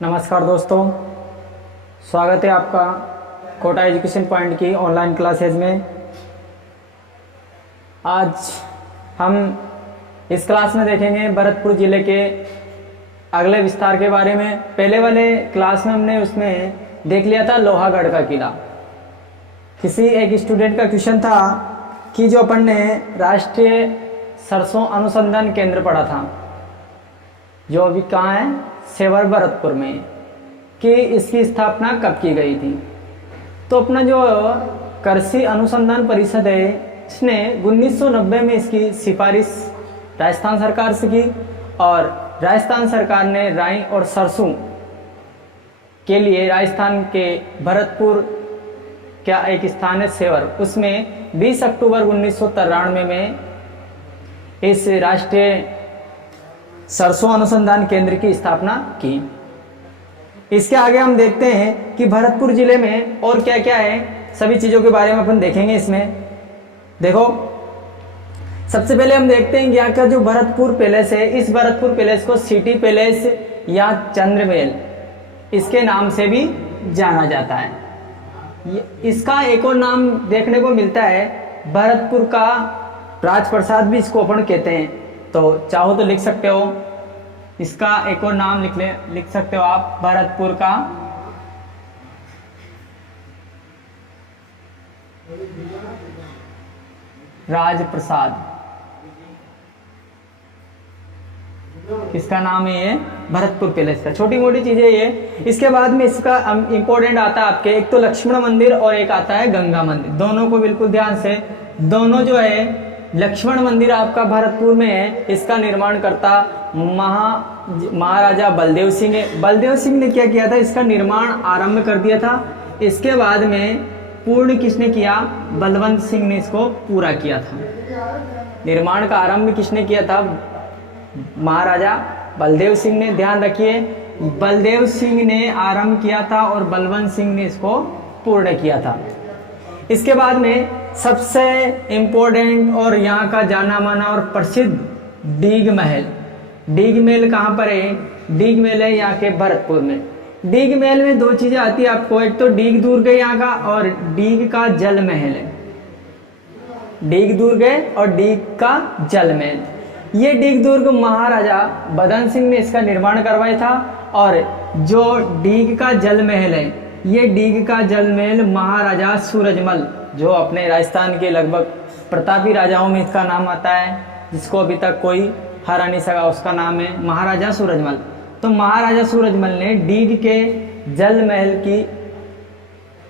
नमस्कार दोस्तों, स्वागत है आपका कोटा एजुकेशन पॉइंट की ऑनलाइन क्लासेज में। आज हम इस क्लास में देखेंगे भरतपुर ज़िले के अगले विस्तार के बारे में। पहले वाले क्लास में हमने उसमें देख लिया था लोहागढ़ का किला। किसी एक स्टूडेंट का क्वेश्चन था कि जो अपन ने राष्ट्रीय सरसों अनुसंधान केंद्र पढ़ा था, जो अभी कहाँ है, सेवर भरतपुर में, कि इसकी स्थापना कब की गई थी। तो अपना जो कृषि अनुसंधान परिषद है, इसने 1990 में इसकी सिफारिश राजस्थान सरकार से की और राजस्थान सरकार ने राई और सरसों के लिए राजस्थान के भरतपुर क्या एक स्थान है सेवर, उसमें 20 अक्टूबर 1993 में इस राष्ट्रीय सरसों अनुसंधान केंद्र की स्थापना की। इसके आगे हम देखते हैं कि भरतपुर जिले में और क्या क्या है, सभी चीजों के बारे में अपन देखेंगे। इसमें देखो, सबसे पहले हम देखते हैं यहाँ का जो भरतपुर पैलेस है, इस भरतपुर पैलेस को सिटी पैलेस या चंद्रमहल इसके नाम से भी जाना जाता है। इसका एक और नाम देखने को मिलता है, भरतपुर का राजप्रसाद भी इसको अपन कहते हैं। तो चाहो तो लिख सकते हो, इसका एक और नाम लिख सकते हो आप, भरतपुर का राजप्रसाद। किसका नाम है ये? भरतपुर पैलेस का। छोटी मोटी चीजें ये। इसके बाद में इसका इंपॉर्टेंट आता है आपके, एक तो लक्ष्मण मंदिर और एक आता है गंगा मंदिर। दोनों को बिल्कुल ध्यान से, दोनों जो है, लक्ष्मण मंदिर आपका भरतपुर में है, इसका निर्माण करता महाराजा बलदेव सिंह है। बलदेव सिंह ने क्या किया था, इसका निर्माण आरंभ कर दिया था। इसके बाद में पूर्ण किसने किया? बलवंत सिंह ने इसको पूरा किया था। निर्माण का आरंभ किसने किया था? महाराजा बलदेव सिंह ने। ध्यान रखिए, बलदेव सिंह ने आरंभ किया था और बलवंत सिंह ने इसको पूर्ण किया था। इसके बाद में सबसे इम्पोर्टेंट और यहाँ का जाना माना और प्रसिद्ध डीग महल। डीग महल कहाँ पर है? डीग महल है यहाँ के भरतपुर में। डीग महल में दो चीजें आती है आपको, एक तो डीग दुर्ग है यहाँ का, और डीग का जल महल है। डीग दुर्ग है और डीग का जल महल। ये डीग दुर्ग महाराजा बदन सिंह ने इसका निर्माण करवाया था, और जो डीग का जल महल है, ये डीग का जल महल महाराजा सूरजमल, जो अपने राजस्थान के लगभग प्रतापी राजाओं में इसका नाम आता है, जिसको अभी तक कोई हरा नहीं सका, उसका नाम है महाराजा सूरजमल। तो महाराजा सूरजमल ने डीग के जल महल की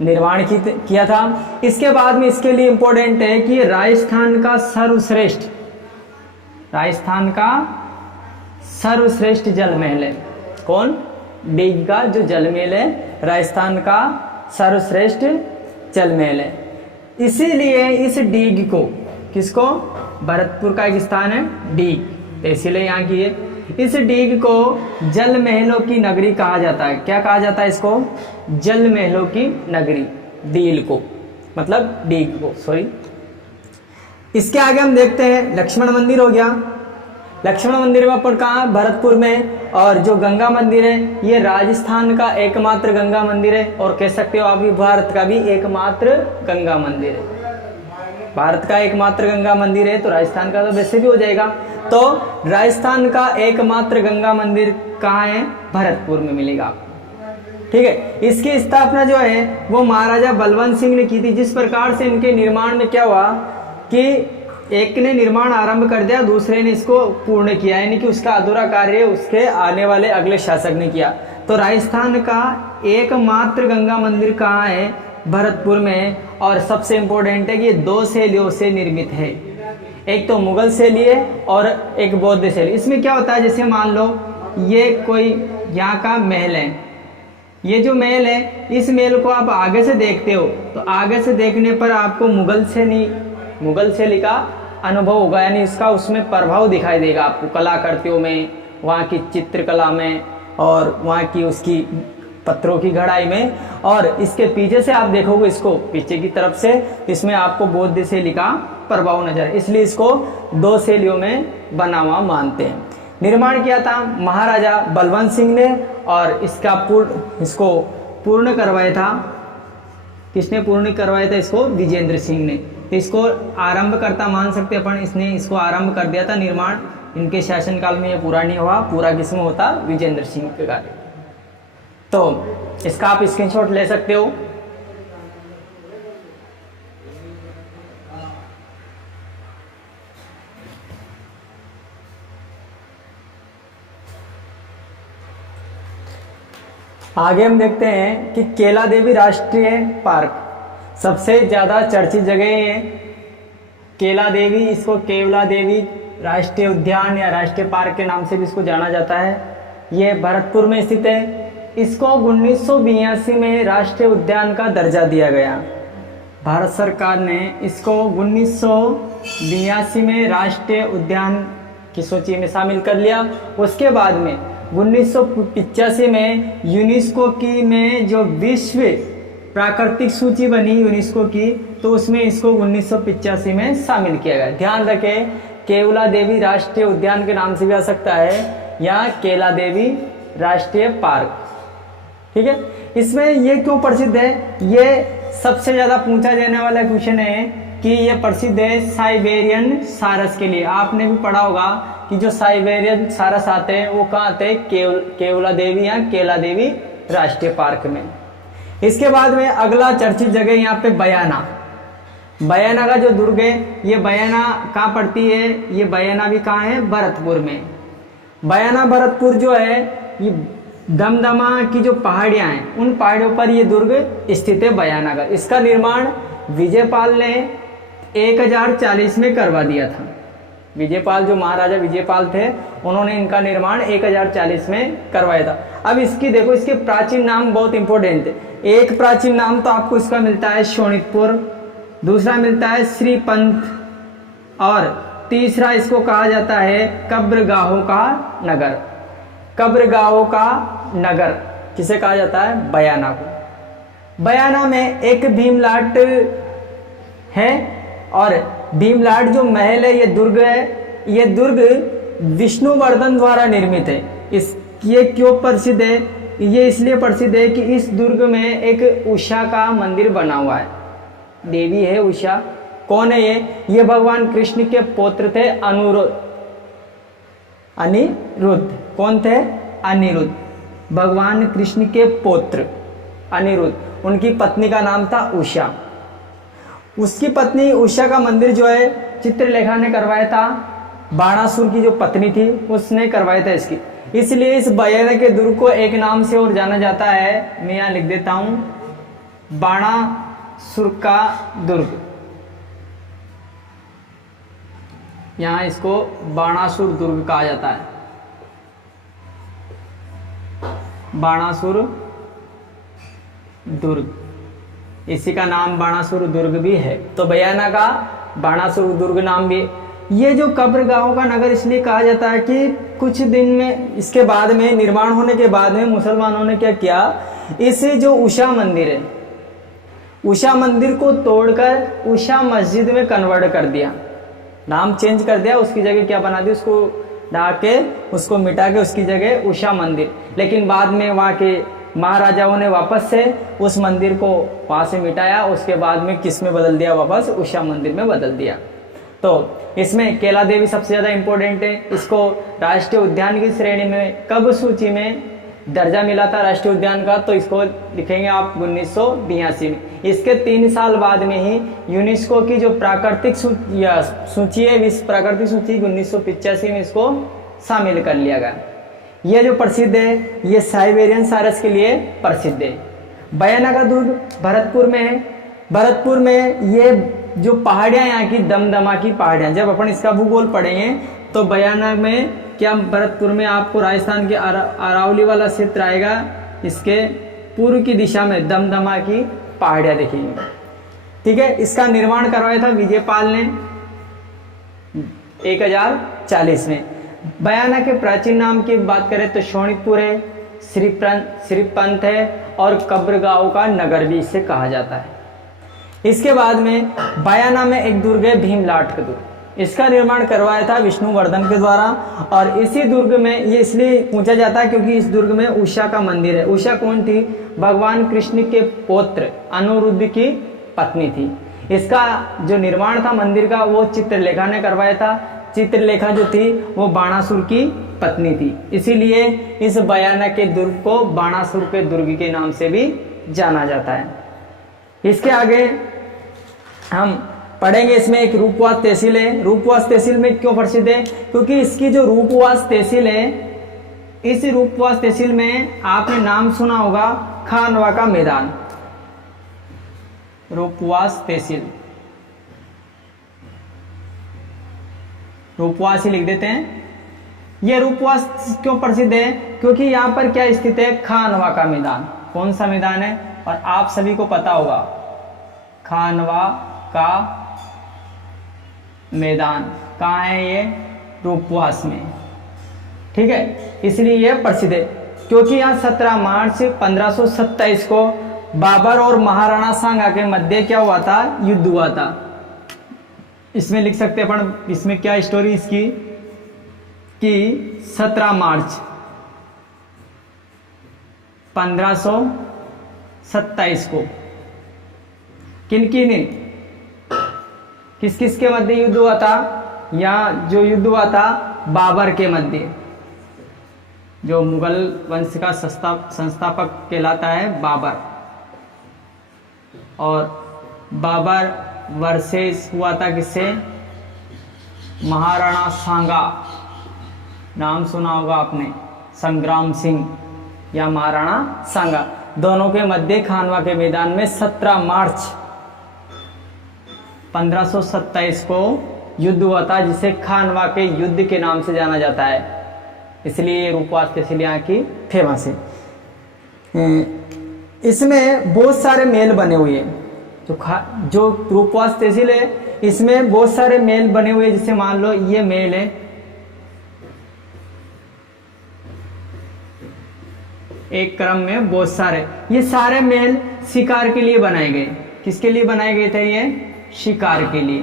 निर्माण किया था। इसके बाद में इसके लिए इंपॉर्टेंट है कि राजस्थान का सर्वश्रेष्ठ जल महल है। कौन? डीग का जो जल महल है, राजस्थान का सर्वश्रेष्ठ जल महल है। इसीलिए इस डीग को, किसको? भरतपुर का एक स्थान है डीग, तो इसीलिए यहाँ की है। इस डीग को जल महलों की नगरी कहा जाता है। क्या कहा जाता है इसको? जल महलों की नगरी, डील को, मतलब डीग को, सॉरी। इसके आगे हम देखते हैं लक्ष्मण मंदिर हो गया। लक्ष्मण मंदिर में अपन कहाँ? भरतपुर में। और जो गंगा मंदिर है, ये राजस्थान का एकमात्र गंगा मंदिर है, और कह सकते हो आप भी भारत का भी एकमात्र गंगा मंदिर है। भारत का एकमात्र गंगा मंदिर है तो राजस्थान का तो वैसे भी हो जाएगा। तो राजस्थान का एकमात्र गंगा मंदिर कहाँ है? भरतपुर में मिलेगा आपको। ठीक है। इसकी स्थापना जो है वो महाराजा बलवंत सिंह ने की थी। जिस प्रकार से इनके निर्माण में क्या हुआ कि एक ने निर्माण आरंभ कर दिया, दूसरे ने इसको पूर्ण किया, यानी कि उसका अधूरा कार्य उसके आने वाले अगले शासक ने किया। तो राजस्थान का एकमात्र गंगा मंदिर कहाँ है? भरतपुर में। और सबसे इंपॉर्टेंट है कि ये दो शैलियों से निर्मित है, एक तो मुगल शैली है और एक बौद्ध शैली। इसमें क्या होता है, जैसे मान लो ये कोई यहाँ का महल है, ये जो महल है, इस महल को आप आगे से देखते हो तो आगे से देखने पर आपको मुगल शैली का अनुभव होगा, यानी इसका उसमें प्रभाव दिखाई देगा आपको कलाकृतियों में, वहाँ की चित्रकला में और वहाँ की उसकी पत्थरों की घड़ाई में। और इसके पीछे से आप देखोगे, इसको पीछे की तरफ से, इसमें आपको बौद्ध शैली का प्रभाव नजर है, इसलिए इसको दो शैलियों में बना हुआ मानते हैं। निर्माण किया था महाराजा बलवंत सिंह ने, और इसको पूर्ण करवाया था, किसने पूर्ण करवाया था इसको? विजेंद्र सिंह ने। इसको आरंभकर्ता मान सकते अपन, इसने इसको आरंभ कर दिया था निर्माण, इनके शासनकाल में ये पूरा नहीं हुआ, पूरा किसमें होता? विजेंद्र सिंह के कार्य। तो इसका आप स्क्रीनशॉट ले सकते हो। आगे हम देखते हैं कि केला देवी राष्ट्रीय पार्क सबसे ज़्यादा चर्चित जगह है। केला देवी, इसको केवला देवी राष्ट्रीय उद्यान या राष्ट्रीय पार्क के नाम से भी इसको जाना जाता है। ये भरतपुर में स्थित है। इसको 1982 में राष्ट्रीय उद्यान का दर्जा दिया गया। भारत सरकार ने इसको 1982 में राष्ट्रीय उद्यान की सूची में शामिल कर लिया। उसके बाद में 1985 में यूनेस्को की में जो विश्व प्राकृतिक सूची बनी यूनेस्को की, तो उसमें इसको 1985 में शामिल किया गया। ध्यान रखें, केवला देवी राष्ट्रीय उद्यान के नाम से भी आ सकता है या केला देवी राष्ट्रीय पार्क। ठीक है, इसमें ये क्यों प्रसिद्ध है? ये सबसे ज्यादा पूछा जाने वाला क्वेश्चन है कि ये प्रसिद्ध है साइबेरियन सारस के लिए। आपने भी पढ़ा होगा कि जो साइबेरियन सारस आते हैं वो कहाँ आते हैं? केवला देवी या केला देवी राष्ट्रीय पार्क में। इसके बाद में अगला चर्चित जगह यहाँ पे बयाना। बयाना का जो दुर्ग है, ये बयाना कहाँ पड़ती है? ये बयाना भी कहाँ है? भरतपुर में। बयाना भरतपुर जो है, ये दमदमा की जो पहाड़ियां हैं, उन पहाड़ियों पर ये दुर्ग स्थित है बयाना का। इसका निर्माण विजयपाल ने 1040 में करवा दिया था। विजयपाल, जो महाराजा विजयपाल थे, उन्होंने इनका निर्माण 1040 में करवाया था। अब इसकी देखो, इसके प्राचीन नाम बहुत इंपॉर्टेंट है। एक प्राचीन नाम तो आपको इसका मिलता है शोणितपुर, दूसरा मिलता है श्रीपंथ, और तीसरा इसको कहा जाता है कब्रगाहों का नगर। कब्रगाहों का नगर किसे कहा जाता है? बयाना को। बयाना में एक भीमलाट है, और भीमलाट जो महल है, ये दुर्ग है, ये दुर्ग विष्णुवर्धन द्वारा निर्मित है। ये क्यों प्रसिद्ध है? ये इसलिए प्रसिद्ध है कि इस दुर्ग में एक उषा का मंदिर बना हुआ है। देवी है उषा। कौन है ये? ये भगवान कृष्ण के पौत्र थे अनिरुद्ध। कौन थे? अनिरुद्ध। भगवान कृष्ण के पौत्र अनिरुद्ध, उनकी पत्नी का नाम था उषा। उसकी पत्नी उषा का मंदिर जो है चित्रलेखा ने करवाया था। बाणासुर की जो पत्नी थी उसने करवाया था इसकी। इसलिए इस बयाना के दुर्ग को एक नाम से और जाना जाता है, मैं यहाँ लिख देता हूं, बाणासुर का दुर्ग। यहाँ इसको बाणासुर दुर्ग कहा जाता है। बाणासुर दुर्ग, इसी का नाम बाणासुर दुर्ग भी है। तो बयाना का बाणासुर दुर्ग नाम भी। ये जो कब्रगाहों का नगर इसलिए कहा जाता है कि कुछ दिन में, इसके बाद में, निर्माण होने के बाद में मुसलमानों ने क्या किया, इसे जो उषा मंदिर है, उषा मंदिर को तोड़कर उषा मस्जिद में कन्वर्ट कर दिया। नाम चेंज कर दिया, उसकी जगह क्या बना दी? उसको ढाक के, उसको मिटा के उसकी जगह उषा मंदिर। लेकिन बाद में वहाँ के महाराजाओं ने वापस से उस मंदिर को वहाँ से मिटाया। उसके बाद में किस में बदल दिया? वापस उषा मंदिर में बदल दिया। तो इसमें केला देवी सबसे ज़्यादा इम्पोर्टेंट है। इसको राष्ट्रीय उद्यान की श्रेणी में कब सूची में दर्जा मिला था राष्ट्रीय उद्यान का? तो इसको लिखेंगे आप 1982 में। इसके 3 साल बाद में ही यूनेस्को की जो प्राकृतिक सूची है, विश्व प्राकृतिक सूची 1985 में इसको शामिल कर लिया गया। यह जो प्रसिद्ध है, ये साइबेरियन सारस के लिए प्रसिद्ध है। बयाना का दुर्ग भरतपुर में है। भरतपुर में ये जो पहाड़ियाँ, यहाँ की दमदमा की पहाड़ियाँ, जब अपन इसका भूगोल पढ़ेंगे तो बयाना में क्या, भरतपुर में आपको राजस्थान के अरावली वाला क्षेत्र आएगा, इसके पूर्व की दिशा में दमदमा की पहाड़ियाँ दिखेंगी। ठीक है, इसका निर्माण करवाया था विजयपाल ने 1040 में। बयाना के प्राचीन नाम की बात करें तो शोणितपुर है, श्रीपंथ है, और कब्रगाहों का नगर भी इसे कहा जाता है। इसके बाद में बयाना में एक दुर्ग है भीमलाट का दुर्ग। इसका निर्माण करवाया था विष्णुवर्धन के द्वारा। और इसी दुर्ग में, ये इसलिए पूछा जाता है क्योंकि इस दुर्ग में उषा का मंदिर है। उषा कौन थी? भगवान कृष्ण के पौत्र अनिरुद्ध की पत्नी थी। इसका जो निर्माण था मंदिर का वो चित्रलेखा ने करवाया था। चित्रलेखा जो थी वो बाणासुर की पत्नी थी, इसीलिए इस भयानक के दुर्ग को बाणासुर के दुर्ग के नाम से भी जाना जाता है। इसके आगे हम पढ़ेंगे, इसमें एक रूपवास तहसील है। रूपवास तहसील में क्यों प्रसिद्ध है? क्योंकि इसकी जो रूपवास तहसील है, इस रूपवास तहसील में आपने नाम सुना होगा खानवा का मैदान। रूपवास तहसील, रूपवास ही लिख देते हैं। यह रूपवास क्यों प्रसिद्ध है? क्योंकि यहाँ पर क्या स्थित है? खानवा का मैदान। कौन सा मैदान है? और आप सभी को पता होगा खानवा का मैदान कहाँ है? ये रूपवास में, ठीक है। इसलिए यह प्रसिद्ध है क्योंकि यहाँ 17 मार्च 1527 को बाबर और महाराणा सांगा के मध्य क्या हुआ था? युद्ध हुआ था। इसमें लिख सकते हैं अपन, इसमें क्या स्टोरी इसकी कि 17 मार्च 1527 को किस किस के मध्य युद्ध हुआ था? यहाँ जो युद्ध हुआ था बाबर के मध्य, जो मुगल वंश का संस्थापक कहलाता है बाबर, और बाबर वर्सेस हुआ था किससे? महाराणा सांगा, नाम सुना होगा आपने, संग्राम सिंह या महाराणा सांगा, दोनों के मध्य खानवा के मैदान में 17 मार्च 1527 को युद्ध हुआ था, जिसे खानवा के युद्ध के नाम से जाना जाता है। इसलिए रूपवास तहसील यहाँ की फेमस है। इसमें बहुत सारे महल बने हुए हैं। जो रूपवास तहसील है इसमें बहुत सारे महल बने हुए हैं। जैसे मान लो ये महल है, एक क्रम में बहुत सारे, ये सारे महल शिकार के लिए बनाए गए। किसके लिए बनाए गए थे? ये शिकार के लिए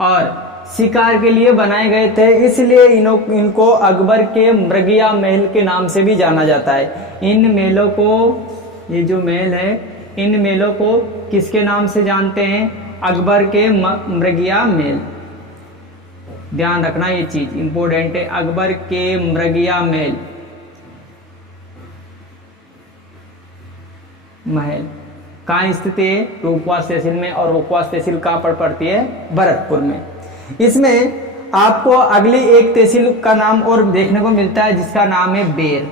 और शिकार के लिए बनाए गए थे, इसलिए इनको अकबर के मृगिया महल के नाम से भी जाना जाता है। इन महलों को, ये जो महल है, इन महलों को किसके नाम से जानते हैं? अकबर के मृगिया महल। ध्यान रखना, ये चीज इंपॉर्टेंट है। अकबर के मृगिया महल कहाँ स्थित है? रूपवास तहसील में। और रूपवास तहसील कहाँ पर पड़ती है? भरतपुर में। इसमें आपको अगली एक तहसील का नाम और देखने को मिलता है, जिसका नाम है बेर।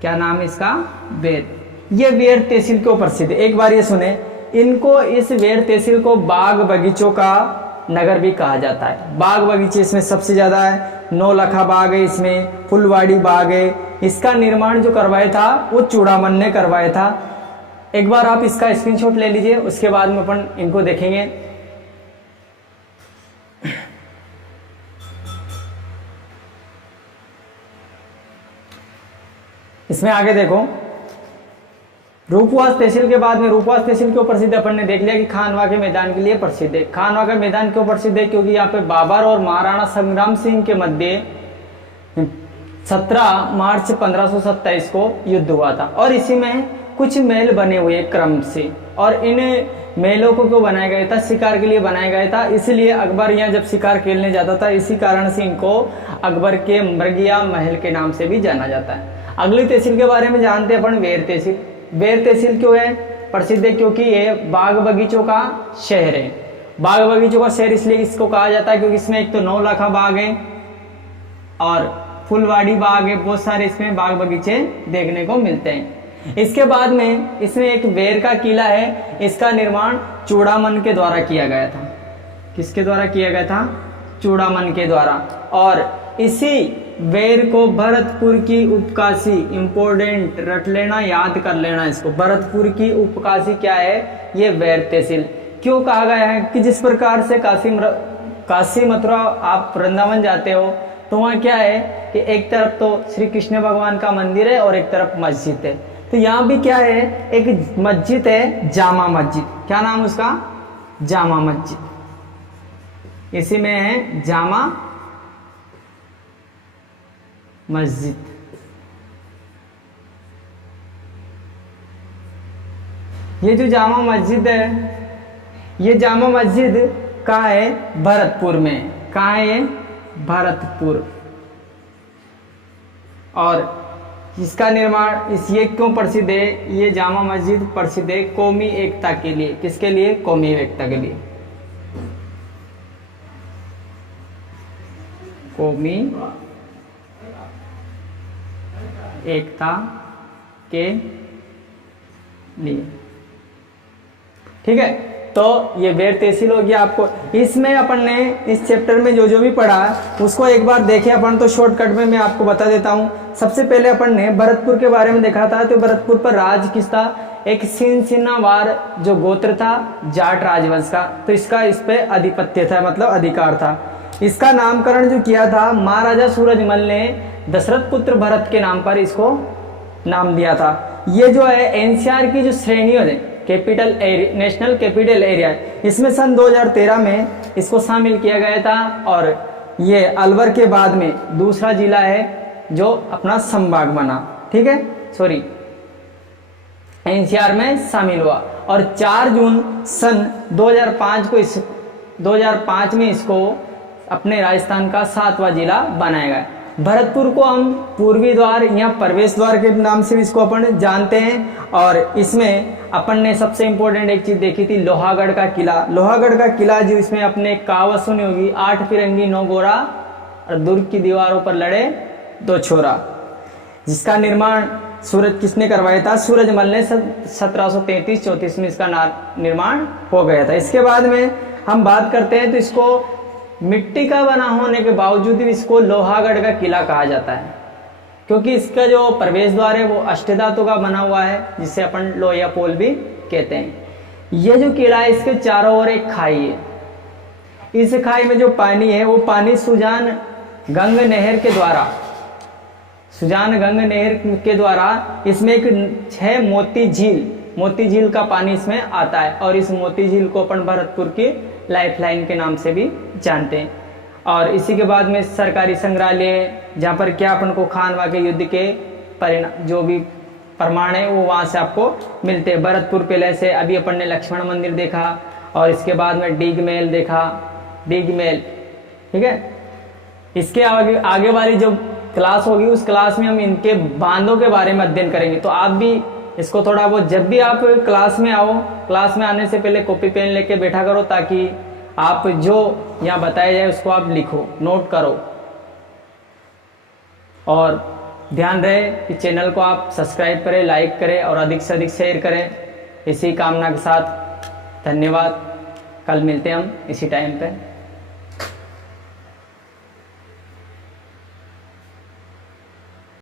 क्या नाम है इसका? बेर। ये बेर तहसील क्यों प्रसिद्ध है? एक बार ये सुने, इनको, इस बेर तहसील को बाग बगीचों का नगर भी कहा जाता है। बाग बगीचे इसमें सबसे ज्यादा है। नौलखा बाग है, इसमें फुलवाड़ी बाग है। इसका निर्माण जो करवाया था वो चूड़ामन ने करवाया था। एक बार आप इसका स्क्रीनशॉट ले लीजिए, उसके बाद में अपन इनको देखेंगे। इसमें आगे देखो, रूपवास तहसील के बाद में रूपवास तहसील क्यों प्रसिद्ध है? अपन ने देख लिया कि खानवा के मैदान के लिए प्रसिद्ध है। खानवा का मैदान क्यों प्रसिद्ध है? क्योंकि यहाँ पे बाबर और महाराणा संग्राम सिंह के मध्य 17 मार्च 1527 को युद्ध हुआ था। और इसी में कुछ महल बने हुए क्रम से, और इन महलों को क्यों बनाया गया था? शिकार के लिए बनाया गया था। इसलिए अकबर यहाँ जब शिकार खेलने जाता था, इसी कारण से इनको अकबर के मृगिया महल के नाम से भी जाना जाता है। अगली तहसील के बारे में जानते हैं अपन, बेर तहसील। बेर तहसील क्यों है प्रसिद्ध है? क्योंकि ये बाग बगीचों का शहर है। बाग बगीचों का शहर इसलिए इसको कहा जाता है क्योंकि इसमें एक तो नौलखा बाग है और फुलवाड़ी बाग है। बहुत सारे इसमें बाग बगीचे देखने को मिलते हैं। इसके बाद में इसमें एक बेर का किला है। इसका निर्माण चूड़ामन के द्वारा किया गया था। किसके द्वारा किया गया था? चूड़ामन के द्वारा। और इसी बेर को भरतपुर की उपकाशी, इंपोर्टेंट, रट लेना, याद कर लेना इसको। भरतपुर की उपकाशी क्या है? ये बेर तहसील। क्यों कहा गया है? कि जिस प्रकार से काशी मथुरा आप वृंदावन जाते हो तो वहाँ क्या है कि एक तरफ तो श्री कृष्ण भगवान का मंदिर है और एक तरफ मस्जिद है। तो यहाँ भी क्या है, एक मस्जिद है जामा मस्जिद। क्या नाम उसका? जामा मस्जिद। इसी में है जामा मस्जिद। ये जो जामा मस्जिद है, ये जामा मस्जिद कहाँ है? भरतपुर में। कहाँ है ये? भरतपुर। और इसका निर्माण ये क्यों प्रसिद्ध है? ये जामा मस्जिद प्रसिद्ध है कौमी एकता के लिए। किसके लिए? कौमी एकता के लिए। कौमी एकता के लिए, ठीक है। तो ये वेद तहसील हो गया आपको। इसमें अपन ने इस चैप्टर में जो जो भी पढ़ा उसको एक बार देखे अपन, तो शॉर्टकट में मैं आपको बता देता हूँ। सबसे पहले अपन ने भरतपुर के बारे में देखा था। तो भरतपुर पर राज किस था? एक सिन्नावार जो गोत्र था, जाट राजवंश का, तो इसका इस पे आधिपत्य था, मतलब अधिकार था। इसका नामकरण जो किया था महाराजा सूरजमल ने दशरथ पुत्र भरत के नाम पर इसको नाम दिया था। ये जो है एनसीआर की जो श्रेणियों है, capital area, national capital area, इसमें सन 2013 में इसको शामिल किया गया था। और ये अलवर के बाद में दूसरा जिला है जो अपना संभाग बना, ठीक है, सॉरी एनसीआर में शामिल हुआ। और 4 जून सन 2005 में इसको अपने राजस्थान का 7वां जिला बनाया गया। भरतपुर को हम पूर्वी द्वार या प्रवेश द्वार के नाम से इसको अपन जानते हैं। और इसमें अपन ने सबसे इंपॉर्टेंट एक चीज देखी थी, लोहागढ़ का किला। लोहागढ़ का किला जो इसमें अपने कहावत सुनी होगी, 8 फिरंगी 9 गोरा और दुर्ग की दीवारों पर लड़े 2 छोरा, जिसका निर्माण सूरज किसने करवाया था? सूरजमल ने 1733-34 में इसका निर्माण हो गया था। इसके बाद में हम बात करते हैं तो इसको मिट्टी का बना होने के बावजूद भी इसको लोहागढ़ का किला कहा जाता है, क्योंकि इसका जो प्रवेश द्वार है वो अष्टधातु का बना हुआ है, जिसे अपन लोहिया पोल भी कहते हैं। ये जो किला है इसके चारों ओर एक खाई है। इस खाई में जो पानी है वो पानी सुजान गंग नहर के द्वारा इसमें एक है मोती झील का पानी इसमें आता है। और इस मोती झील को अपन भरतपुर की लाइफलाइन के नाम से भी जानते हैं। और इसी के बाद में सरकारी संग्रहालय, जहाँ पर क्या अपन को खानवा के युद्ध के परिणाम जो भी प्रमाण है वो वहाँ से आपको मिलते हैं। भरतपुर पहले से अभी अपन ने लक्ष्मण मंदिर देखा, और इसके बाद में डिग महल देखा, ठीक है। इसके आगे वाली जो क्लास होगी उस क्लास में हम इनके बांधों के बारे में अध्ययन करेंगे। तो आप भी इसको थोड़ा बहुत, जब भी आप क्लास में आओ, क्लास में आने से पहले कॉपी पेन लेके बैठा करो, ताकि आप जो यहाँ बताया जाए उसको आप लिखो, नोट करो। और ध्यान रहे कि चैनल को आप सब्सक्राइब करें, लाइक करें और अधिक से अधिक शेयर करें। इसी कामना के साथ धन्यवाद। कल मिलते हैं हम इसी टाइम पे।